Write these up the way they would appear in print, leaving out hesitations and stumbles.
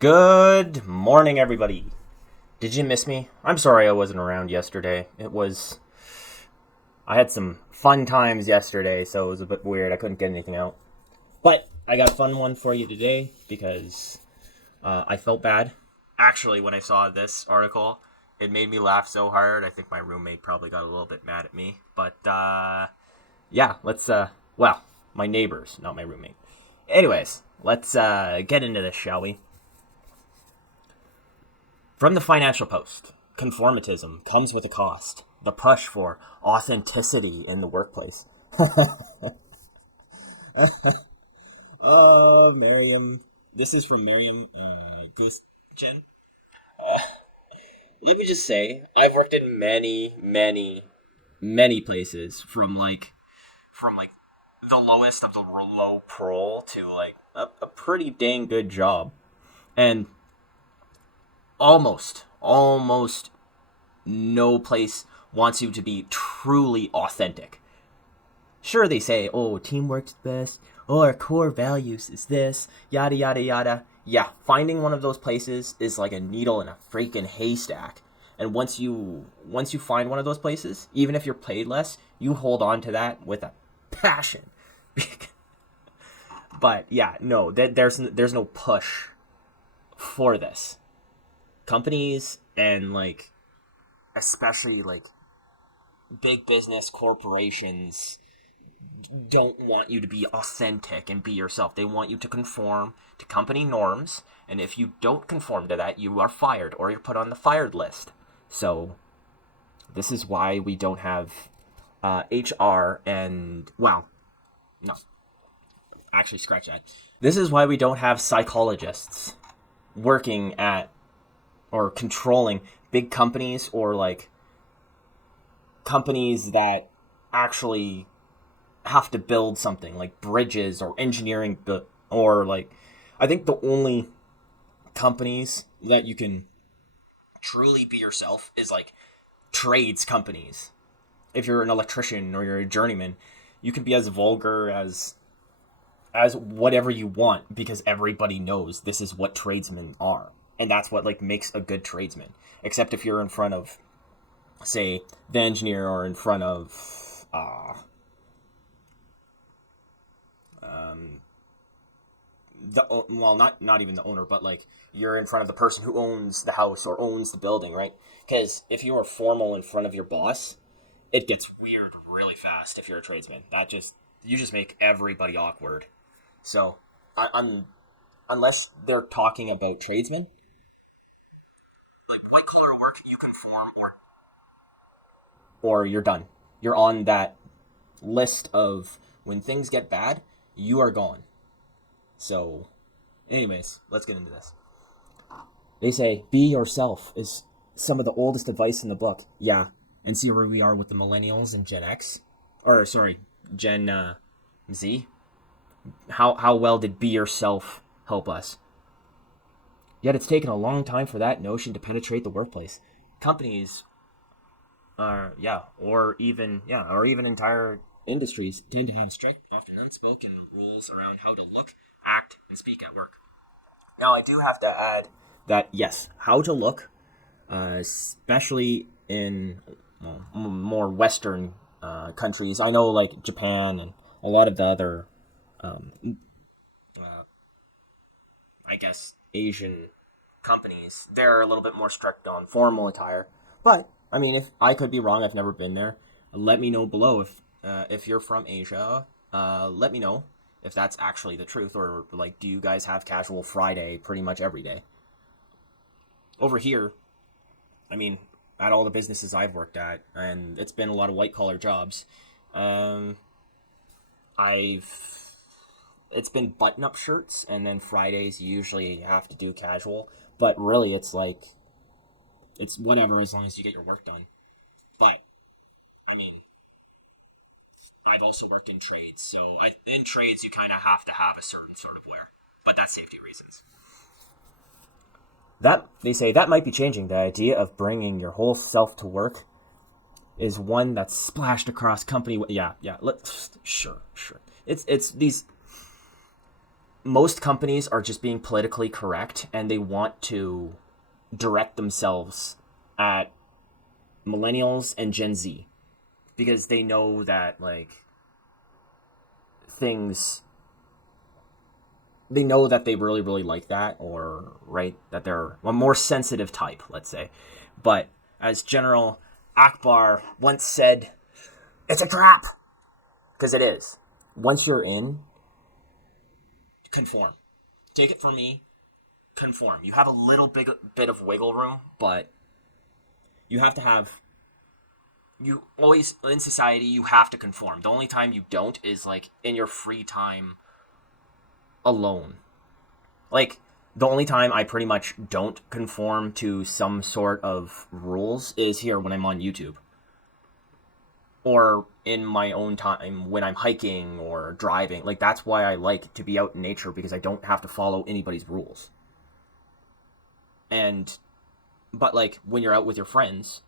Good morning, everybody. Did you miss me? I'm sorry I wasn't around yesterday. I had some fun times yesterday, so it was a bit weird. I couldn't get anything out. But I got a fun one for you today because I felt bad. Actually, when I saw this article, it made me laugh so hard. I think my roommate probably got a little bit mad at me. But yeah, well, my neighbors, not my roommate. Anyways, let's get into this, shall we? From the Financial Post, conformitism comes with a cost. The push for authenticity in the workplace. Miriam. This is from Miriam Gusjen. Let me just say, I've worked in many places from the lowest of the low pro to like a pretty dang good job, and almost no place wants you to be truly authentic. Sure, they say, oh, teamwork's best, oh, our core values is this, yada, yada, yada. Yeah, finding one of those places is like a needle in a freaking haystack. And once you find one of those places, even if you're paid less, you hold on to that with a passion. But yeah, no, there's no push for this. Companies and like especially like big business corporations don't want you to be authentic and be yourself. They want you to conform to company norms, and if you don't conform to that, you are fired or you're put on the fired list. So this is why we don't have HR and well, no, actually scratch that. This is why we don't have psychologists working at or controlling big companies or like companies that actually have to build something like bridges or engineering or like I think the only companies that you can truly be yourself is like trades companies. If you're an electrician or you're a journeyman, you can be as vulgar as whatever you want because everybody knows this is what tradesmen are. And that's what like makes a good tradesman. Except if you're in front of say the engineer or in front of the well not even the owner but like you're in front of the person who owns the house or owns the building, right? Because if you are formal in front of your boss, it gets weird really fast. If you're a tradesman, that just you just make everybody awkward. So I'm unless they're talking about tradesmen, like white collar work, you conform or you're done. You're on that list of when things get bad, you are gone. So, anyways, let's get into this. They say be yourself is some of the oldest advice in the book. Yeah, and see where we are with the millennials and Gen X, or sorry, Gen Z. How well did be yourself help us? Yet it's taken a long time for that notion to penetrate the workplace. Companies or even entire industries tend to have strict, often unspoken rules around how to look, act, and speak at work. Now, I do have to add that yes, how to look, especially in more Western countries. I know, like Japan and a lot of the other, um, uh, I guess, Asian companies, they're a little bit more strict on formal attire. But I mean, if I could be wrong, I've never been there. Let me know below if you're from Asia. Let me know if that's actually the truth, or like, do you guys have casual Friday pretty much every day? Over here, I mean, at all the businesses I've worked at, and it's been a lot of white collar jobs. Um, I've it's been button up shirts, and then Fridays you usually have to do casual. But really, it's like it's whatever as long as you get your work done. But I mean, I've also worked in trades, so in trades you kind of have to have a certain sort of wear, but that's safety reasons. That they say that might be changing. The idea of bringing your whole self to work is one that's splashed across company. Yeah, yeah. Let's sure. It's these. most companies are just being politically correct, and they want to direct themselves at millennials and Gen Z because they know that like things they know that they really really like that, or right, that they're a more sensitive type, let's say. But as General Akbar once said, it's a trap, because it is. Once you're in, conform. Take it from me, conform. You have a little bit of wiggle room, but you have to have, you always in society you have to conform. The only time you don't is like in your free time alone. Like, the only time I pretty much don't conform to some sort of rules is here when I'm on YouTube, or in my own time when I'm hiking or driving. Like, that's why I like to be out in nature, because I don't have to follow anybody's rules. And but like when you're out with your friends,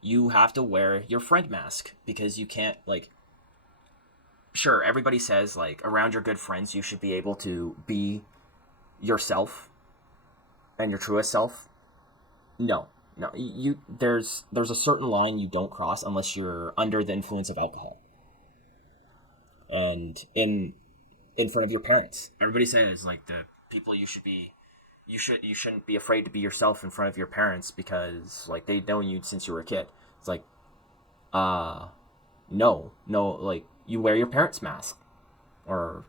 you have to wear your friend mask, because you can't, like, sure, everybody says like around your good friends you should be able to be yourself and your truest self. No, no, you there's a certain line you don't cross unless you're under the influence of alcohol. And in front of your parents, everybody says like the people you should be, you shouldn't be afraid to be yourself in front of your parents because like they know you since you were a kid. It's like, uh no, like, you wear your parents' mask, or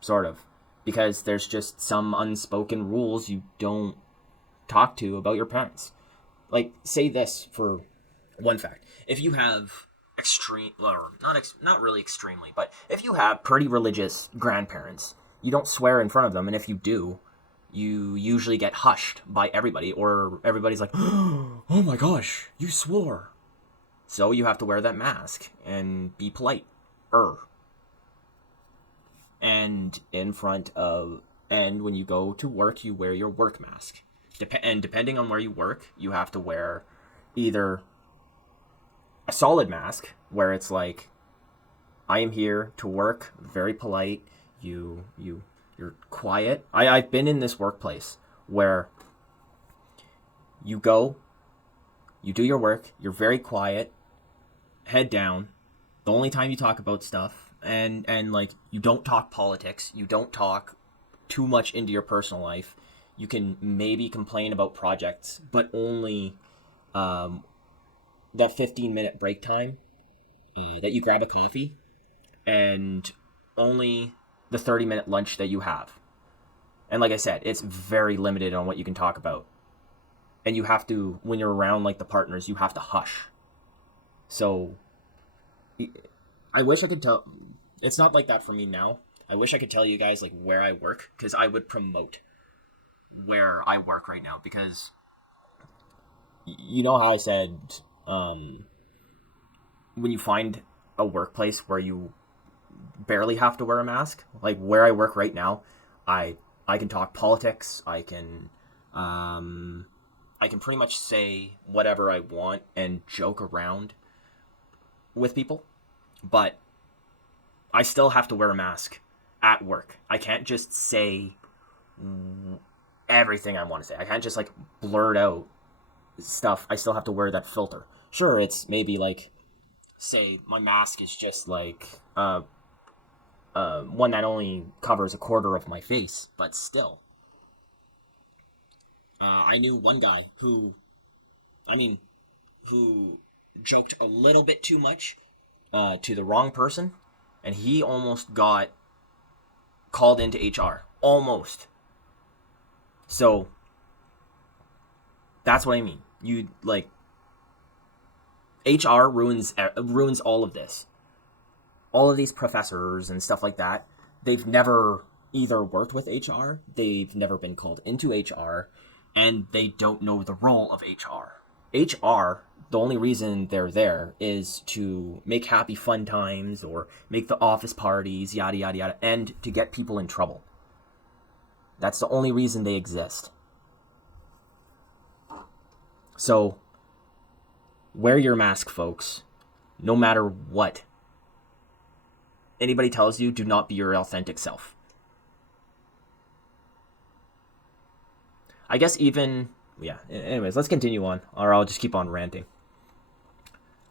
sort of, because there's just some unspoken rules you don't talk to about your parents. Like, say this for one fact: if you have extreme, or not really extremely, but if you have pretty religious grandparents, you don't swear in front of them, and if you do, you usually get hushed by everybody, or everybody's like, "Oh my gosh, you swore." So you have to wear that mask and be polite. And in front of, and when you go to work, you wear your work mask. And depending on where you work, you have to wear either a solid mask where it's like, I am here to work, very polite. You're quiet. I've been in this workplace where you go, you do your work, you're very quiet, head down. The only time you talk about stuff, and like, you don't talk politics, you don't talk too much into your personal life. You can maybe complain about projects, but only um, that 15-minute break time, that you grab a coffee, and only the 30-minute lunch that you have. And like I said, it's very limited on what you can talk about. And you have to, when you're around like the partners, you have to hush. So I wish I could tell. It's not like that for me now. I wish I could tell you guys like where I work, because I would promote where I work right now, because you know how I said, when you find a workplace where you barely have to wear a mask, like where I work right now, I can talk politics. I can pretty much say whatever I want and joke around with people, but I still have to wear a mask at work. I can't just say everything I want to say. I can't just like blurt out stuff. I still have to wear that filter. Sure, it's maybe like, say my mask is just like one that only covers a quarter of my face, but still. I knew one guy who, I mean, who joked a little bit too much to the wrong person, and he almost got called into HR. Almost. So that's what I mean. You like, HR ruins all of this. All of these professors and stuff like that, they've never either worked with HR, they've never been called into HR, and they don't know the role of HR. HR, the only reason they're there is to make happy fun times or make the office parties, yada yada yada, and to get people in trouble. That's the only reason they exist. So wear your mask, folks. No matter what anybody tells you, do not be your authentic self. I guess even yeah. Anyways, let's continue on, or I'll just keep on ranting.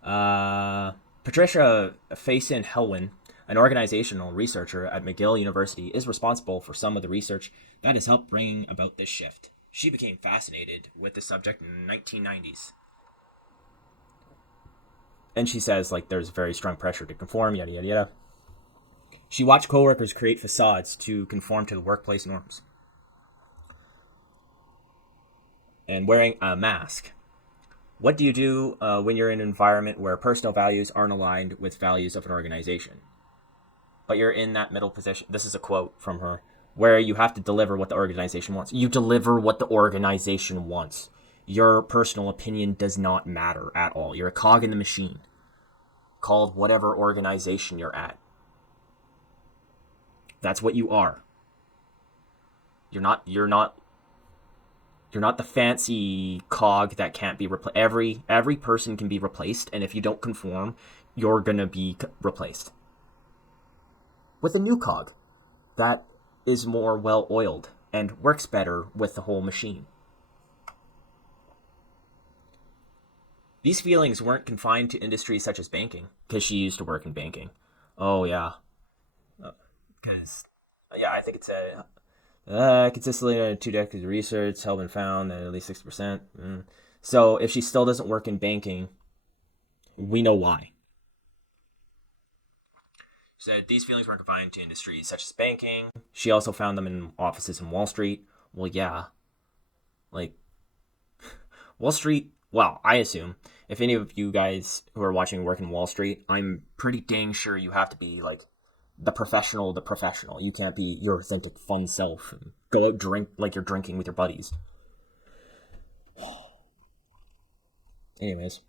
Uh, Patricia Faison Helwin, an organizational researcher at McGill University, is responsible for some of the research that has helped bring about this shift. She became fascinated with the subject in the 1990s. And she says, like, there's very strong pressure to conform, yada, yada, yada. She watched coworkers create facades to conform to the workplace norms. And wearing a mask. What do you do when you're in an environment where personal values aren't aligned with values of an organization? But you're in that middle position. This is a quote from her, where you have to deliver what the organization wants. You deliver what the organization wants. Your personal opinion does not matter at all. You're a cog in the machine, called whatever organization you're at. That's what you are. You're not the fancy cog that can't be replaced. Every person can be replaced, and if you don't conform, you're gonna be replaced with a new cog that is more well oiled and works better with the whole machine. These feelings weren't confined to industries such as banking, because she used to work in banking. Oh yeah, because yeah, I think it's a consistently in 2 decades of research, Hellman found that at least 60%. So if she still doesn't work in banking, we know why. She said these feelings weren't confined to industries such as banking. She also found them in offices in Wall Street. Well, yeah. Like, Wall Street, well, I assume, if any of you guys who are watching work in Wall Street, I'm pretty dang sure you have to be, like, the professional. You can't be your authentic fun self and go out drink like you're drinking with your buddies. Anyways,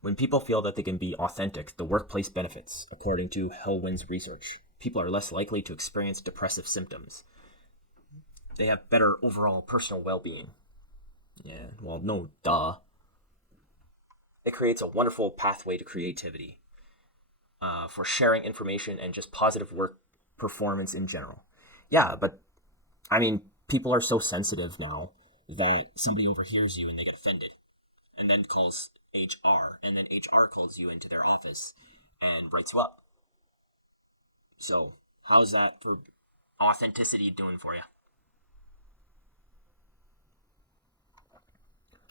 when people feel that they can be authentic, the workplace benefits, according to Helwin's research. People are less likely to experience depressive symptoms. They have better overall personal well-being. Yeah, well, no, duh. It creates a wonderful pathway to creativity, for sharing information and just positive work performance in general. Yeah, but I mean, people are so sensitive now that somebody overhears you and they get offended and then calls HR, and then HR calls you into their office and writes you up. So, how's that for authenticity doing for you?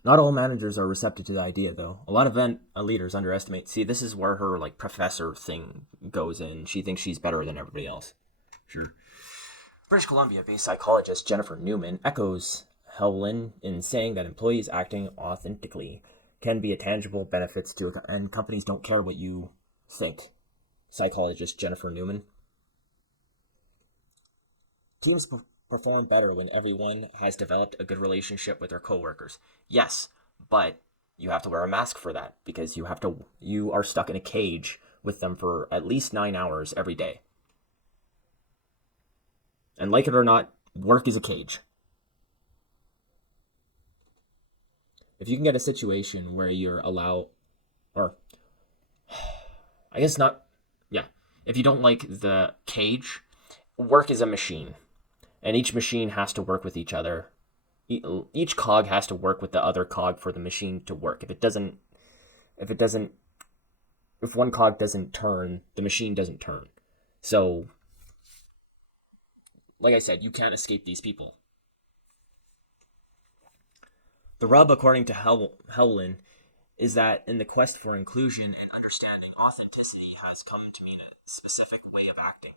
Not all managers are receptive to the idea, though. A lot of leaders underestimate. See, this is where her like professor thing goes in. She thinks she's better than everybody else. Sure. British Columbia-based psychologist Jennifer Newman echoes Howlin in saying that employees acting authentically can be a tangible benefits to it, and companies don't care what you think. Psychologist Jennifer Newman. Teams perform better when everyone has developed a good relationship with their coworkers. Yes, but you have to wear a mask for that because you are stuck in a cage with them for at least 9 hours every day. And like it or not, work is a cage. If you can get a situation where you're allowed, or I guess not, yeah, if you don't like the cage, work is a machine, and each machine has to work with each other. Each cog has to work with the other cog for the machine to work. If it doesn't, if one cog doesn't turn, the machine doesn't turn. So, like I said, you can't escape these people. The rub, according to Howlin, is that in the quest for inclusion and understanding, authenticity has come to mean a specific way of acting.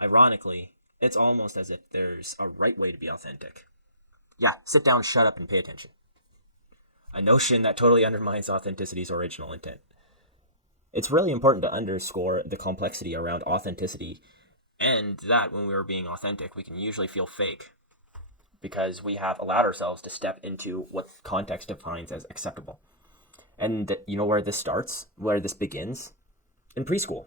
Ironically, it's almost as if there's a right way to be authentic. Yeah, sit down, shut up, and pay attention. A notion that totally undermines authenticity's original intent. It's really important to underscore the complexity around authenticity, and that when we're being authentic, we can usually feel fake because we have allowed ourselves to step into what context defines as acceptable. And you know where this starts? Where this begins? In preschool.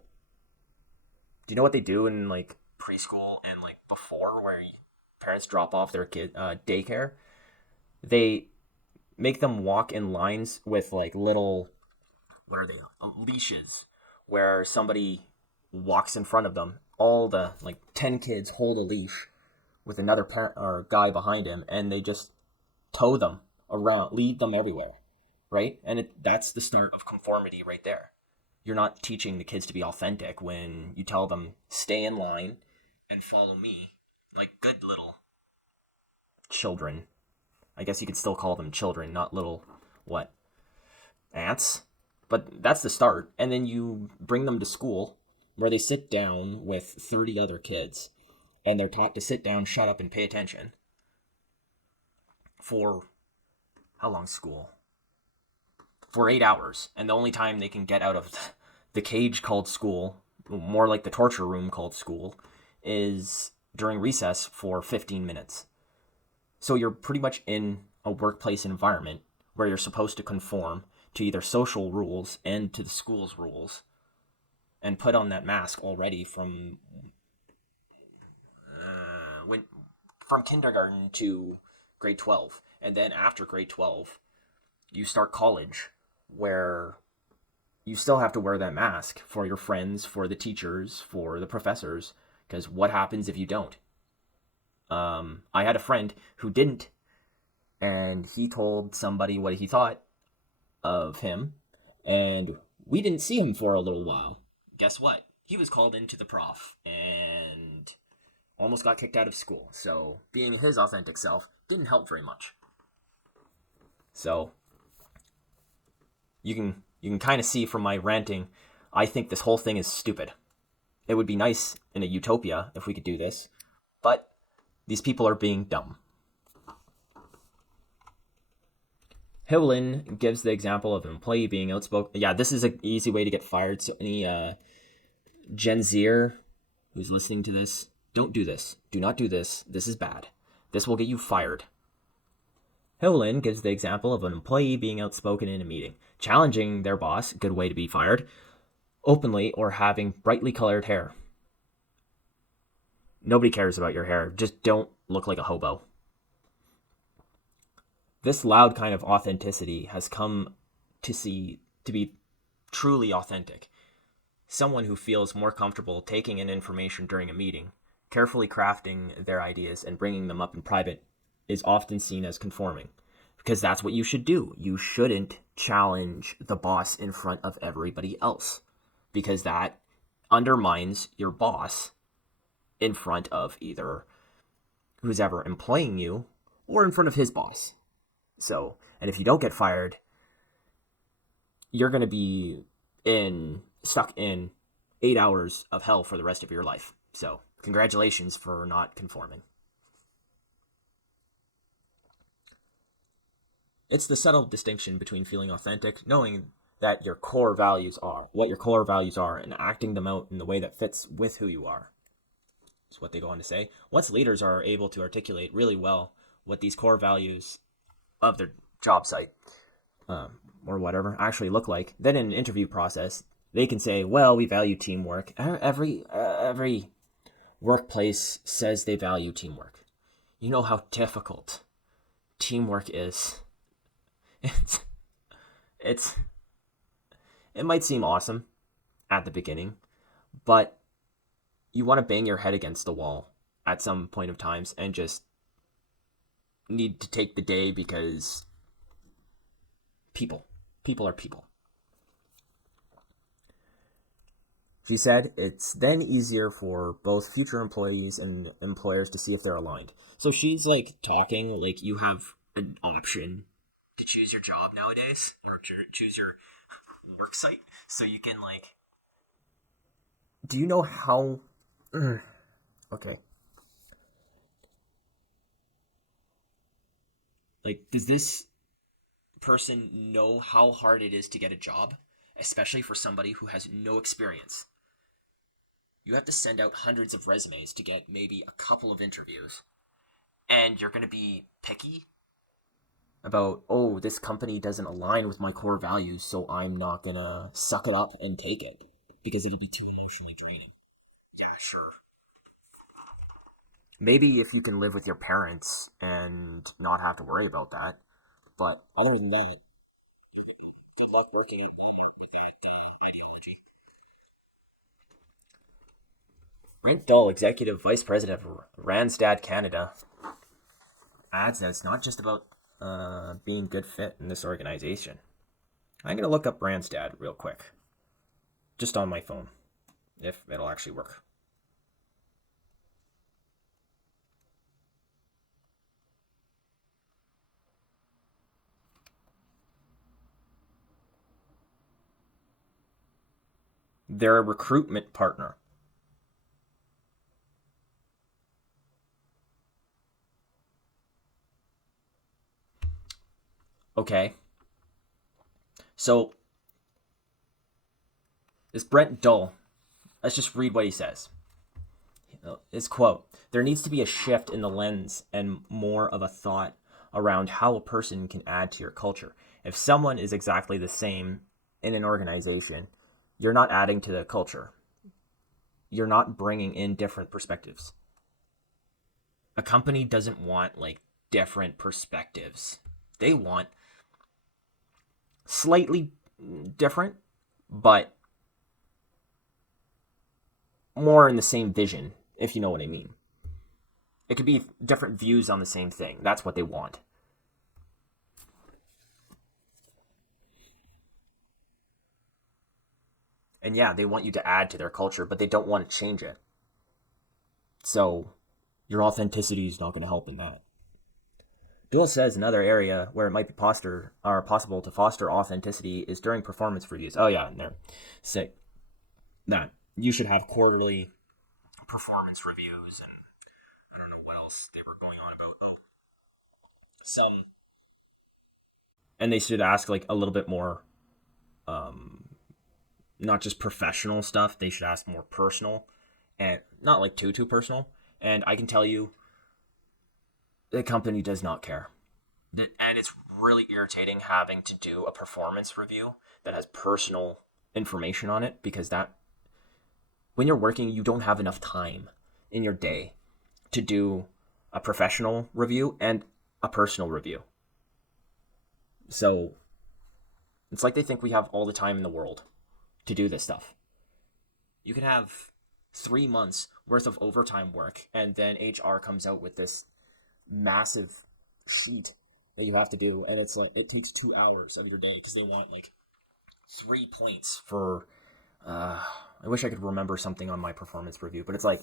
Do you know what they do in like preschool and like before, where parents drop off their kid daycare? They make them walk in lines with like little, what are they? Leashes, where somebody walks in front of them. All the like 10 kids hold a leash with another parent or guy behind him, and they just tow them around, lead them everywhere, right? And that's the start of conformity right there. You're not teaching the kids to be authentic when you tell them stay in line and follow me like good little children. I guess you could still call them children, not little what ants. But that's the start. And then you bring them to school where they sit down with 30 other kids and they're taught to sit down, shut up, and pay attention for how long school? For 8 hours. And the only time they can get out of the cage called school, more like the torture room called school, is during recess for 15 minutes. So you're pretty much in a workplace environment where you're supposed to conform to either social rules and to the school's rules and put on that mask already when from kindergarten to grade 12. And then after grade 12, you start college where you still have to wear that mask for your friends, for the teachers, for the professors, because what happens if you don't? I had a friend who didn't, and he told somebody what he thought of him, and we didn't see him for a little while. Guess what? He was called into the prof and almost got kicked out of school. So being his authentic self didn't help very much. So you can kind of see from my ranting, I think this whole thing is stupid. It would be nice in a utopia if we could do this, but these people are being dumb. Hillin gives the example of an employee being outspoken. Yeah, this is an easy way to get fired. So any Gen Zer who's listening to this, don't do this. Do not do this. This is bad. This will get you fired. Hillin gives the example of an employee being outspoken in a meeting, challenging their boss, good way to be fired, openly, or having brightly colored hair. Nobody cares about your hair. Just don't look like a hobo. This loud kind of authenticity has come to be truly authentic. Someone who feels more comfortable taking in information during a meeting, carefully crafting their ideas and bringing them up in private, is often seen as conforming. Because that's what you should do. You shouldn't challenge the boss in front of everybody else. Because that undermines your boss in front of either who's ever employing you or in front of his boss. So, and if you don't get fired, you're going to be stuck in 8 hours of hell for the rest of your life. So, congratulations for not conforming. It's the subtle distinction between feeling authentic, knowing that your core values are, what your core values are, and acting them out in the way that fits with who you are. Is what they go on to say. Once leaders are able to articulate really well what these core values of their job site or whatever actually look like, then in an interview process, they can say, well, we value teamwork. Every workplace says they value teamwork. You know how difficult teamwork is. It might seem awesome at the beginning, but you want to bang your head against the wall at some point of times and just need to take the day because people are people. She said it's then easier for both future employees and employers to see if they're aligned. So she's like talking like you have an option to choose your job nowadays or choose your work site. So you can like, do you know how, okay. Like, does this person know how hard it is to get a job? Especially for somebody who has no experience. You have to send out hundreds of resumes to get maybe a couple of interviews. And you're going to be picky about, oh, this company doesn't align with my core values, so I'm not going to suck it up and take it because it'll be too emotionally draining. Yeah, sure. Maybe if you can live with your parents and not have to worry about that. But other than that, good luck working with that ideology. Brent Dull, Executive Vice President of Randstad Canada, adds that it's not just about being good fit in this organization. I'm going to look up Randstad real quick, just on my phone, if it'll actually work. They're a recruitment partner. Okay. So, this Brent Dull, let's just read what he says. His quote: there needs to be a shift in the lens and more of a thought around how a person can add to your culture. If someone is exactly the same in an organization, you're not adding to the culture. You're not bringing in different perspectives. A company doesn't want like different perspectives. They want slightly different, but more in the same vision, if you know what I mean. It could be different views on the same thing. That's what they want. And yeah, they want you to add to their culture, but they don't want to change it. So your authenticity is not going to help in that. Bill says another area where it might be possible to foster authenticity is during performance reviews. Oh yeah, there. Say that you should have quarterly performance reviews, and I don't know what else they were going on about. Oh, some, and they should ask like a little bit more, um, not just professional stuff. They should ask more personal, and not like too personal. And I can tell you, the company does not care. And it's really irritating having to do a performance review that has personal information on it, because that when you're working, you don't have enough time in your day to do a professional review and a personal review. So it's like they think we have all the time in the world to do this stuff. You can have 3 months worth of overtime work, and then HR comes out with this massive sheet that you have to do, and it's like it takes 2 hours of your day because they want like 3 points for. I wish I could remember something on my performance review, but it's like,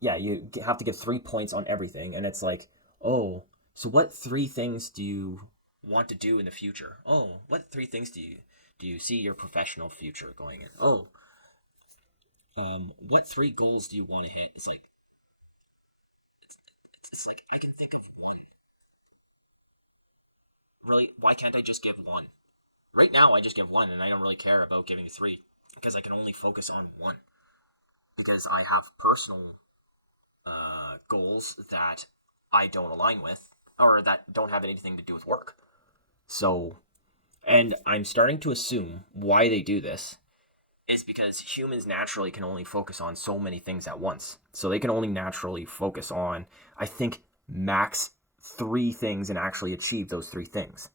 yeah, you have to give 3 points on everything, and it's like, oh, so what 3 things do you want to do in the future? Oh, what 3 things do you see your professional future going in? Oh, what 3 goals do you want to hit? It's like it's like I can think of one. Really, why can't I just give one? Right now, I just give one, and I don't really care about giving 3 because I can only focus on one, because I have personal goals that I don't align with, or that don't have anything to do with work. So, and I'm starting to assume why they do this is because humans naturally can only focus on so many things at once. So they can only naturally focus on, I think, max 3 things and actually achieve those 3 things.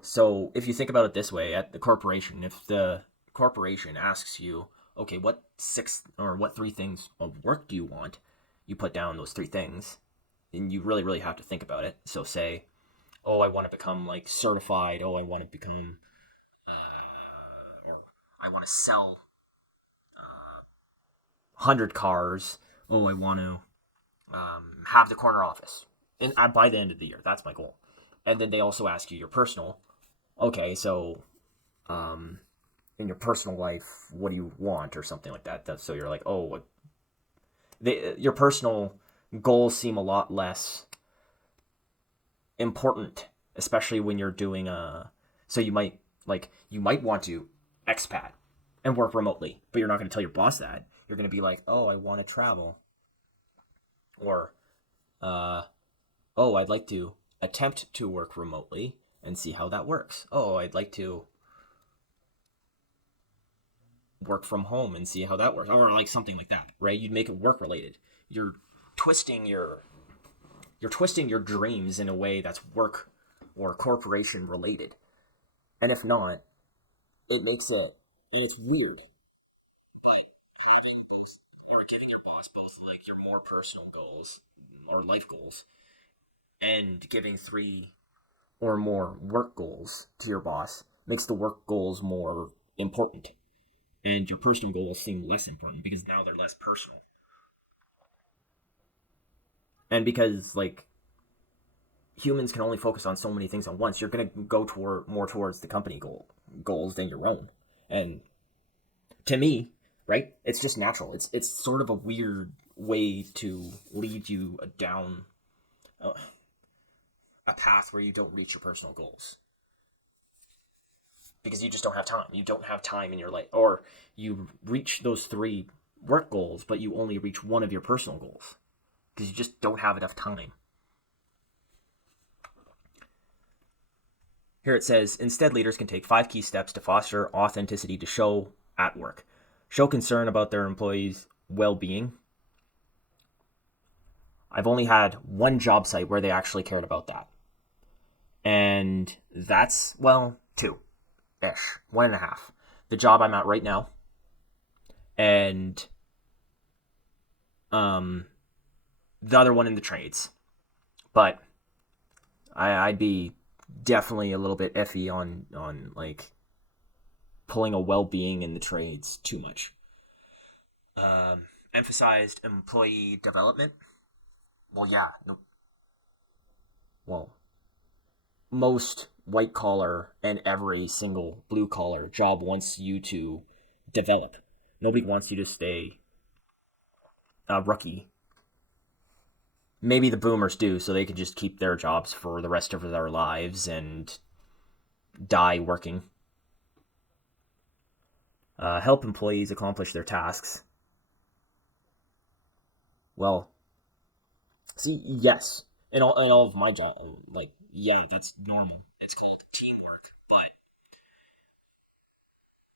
So if you think about it this way, at the corporation, if the corporation asks you, okay, what 3 things of work do you want? You put down those 3 things, and you really, really have to think about it. So say, oh, I want to become like certified. Oh, I want to become, or I want to sell 100 cars. Oh, I want to have the corner office, and by the end of the year, that's my goal. And then they also ask you your personal. Okay, so um, in your personal life, what do you want, or something like that. So you're like, oh, your personal goals seem a lot less important, especially when you're doing a. So you might want to expat and work remotely, but you're not going to tell your boss that. You're going to be like, oh, I want to travel, or uh, oh, I'd like to attempt to work remotely and see how that works. Oh, I'd like to work from home and see how that works, or like something like that, right? You'd make it work related. You're twisting your you're twisting your dreams in a way that's work or corporation related. And if not, it makes it, and it's weird, but having or giving your boss both like your more personal goals or life goals and giving three or more work goals to your boss makes the work goals more important, and your personal goals seem less important because now they're less personal. And because like humans can only focus on so many things at once, you're going to go toward more towards the company goals than your own. And to me, right, it's just natural. It's sort of a weird way to lead you down a path where you don't reach your personal goals because you just don't have time. You don't have time in your life, or you reach those three work goals, but you only reach one of your personal goals because you just don't have enough time. Here it says, instead, leaders can take 5 key steps to foster authenticity to show at work. Show concern about their employees' well-being. I've only had one job site where they actually cared about that. And that's, well, 2-ish, 1.5. The job I'm at right now. And the other one in the trades. But I'd be definitely a little bit iffy on like pulling a well-being in the trades too much. Emphasized employee development. Well, yeah. No. Well, most white collar and every single blue collar job wants you to develop. Nobody wants you to stay a rookie. Maybe the boomers do, so they can just keep their jobs for the rest of their lives and die working. Help employees accomplish their tasks. Well, see, yes, in all of my job, like, yeah, that's normal. It's called teamwork, but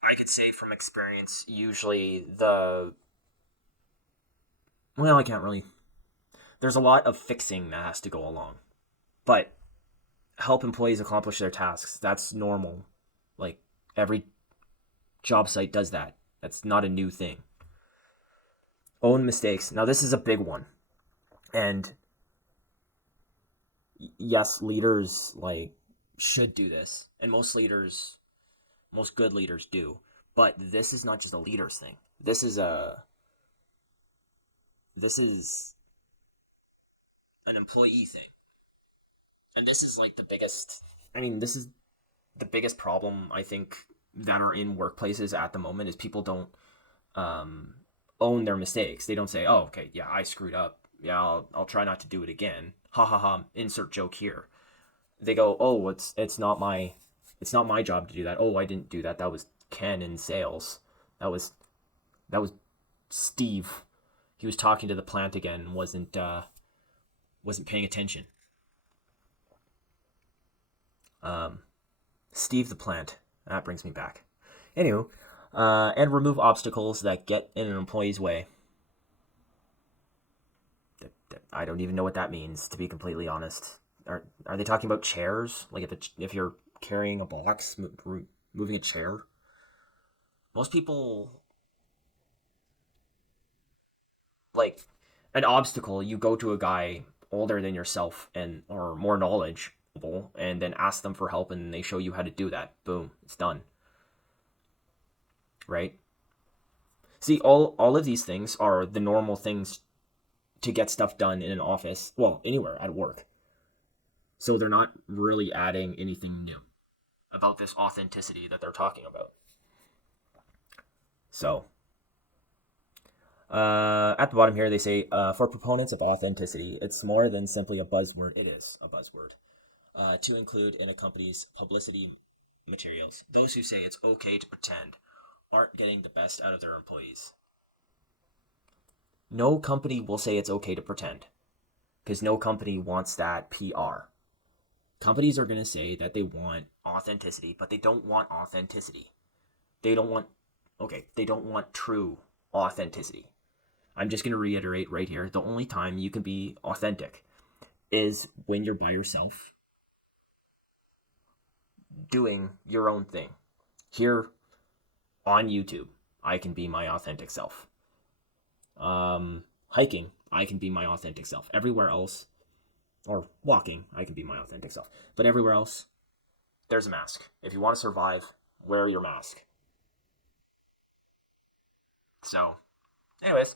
I could say from experience, usually well, I can't really. There's a lot of fixing that has to go along, but help employees accomplish their tasks. That's normal. Like every job site does that. That's not a new thing. Own mistakes. Now this is a big one, and yes, leaders like should do this, and most good leaders do. But this is not just a leaders thing. This is an employee thing, and this is like the biggest. I mean, this is the biggest problem I think that are in workplaces at the moment is people don't um, own their mistakes. They don't say, "Oh, okay, yeah, I screwed up. Yeah, I'll try not to do it again." Ha ha ha. Insert joke here. They go, "Oh, it's not my job to do that. Oh, I didn't do that. That was Ken in sales. That was that was Steve. He was talking to the plant again. Wasn't paying attention. Um, Steve the plant. That brings me back. Anywho, and remove obstacles that get in an employee's way. I don't even know what that means, to be completely honest. Are they talking about chairs? Like if you're carrying a box, moving a chair? Most people like an obstacle. You go to a guy older than yourself and or more knowledgeable, and then ask them for help, and they show you how to do that. Boom, it's done. Right? See, all of these things are the normal things to get stuff done in an office. Well, anywhere at work. So they're not really adding anything new about this authenticity that they're talking about. So, at the bottom here, they say, for proponents of authenticity, it's more than simply a buzzword. It is a buzzword. To include in a company's publicity materials. Those who say it's okay to pretend aren't getting the best out of their employees. No company will say it's okay to pretend because no company wants that PR. Companies are going to say that they want authenticity, but they don't want authenticity. They don't want, okay, they don't want true authenticity. I'm just going to reiterate right here, the only time you can be authentic is when you're by yourself doing your own thing. Here on YouTube, I can be my authentic self. Hiking, I can be my authentic self. Everywhere else, or walking, I can be my authentic self. But everywhere else, there's a mask. If you want to survive, wear your mask. So, anyways,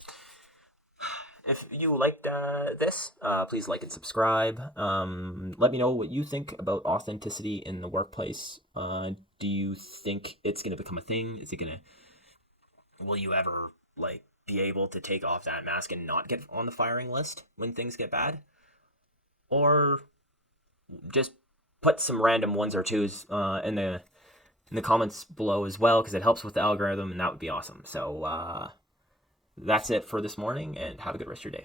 if you liked this, please like and subscribe. Let me know what you think about authenticity in the workplace. Do you think it's going to become a thing? Is it going to, will you ever, like, be able to take off that mask and not get on the firing list when things get bad? Or just put some random ones or twos in the comments below as well, because it helps with the algorithm, and that would be awesome. So that's it for this morning, and have a good rest of your day.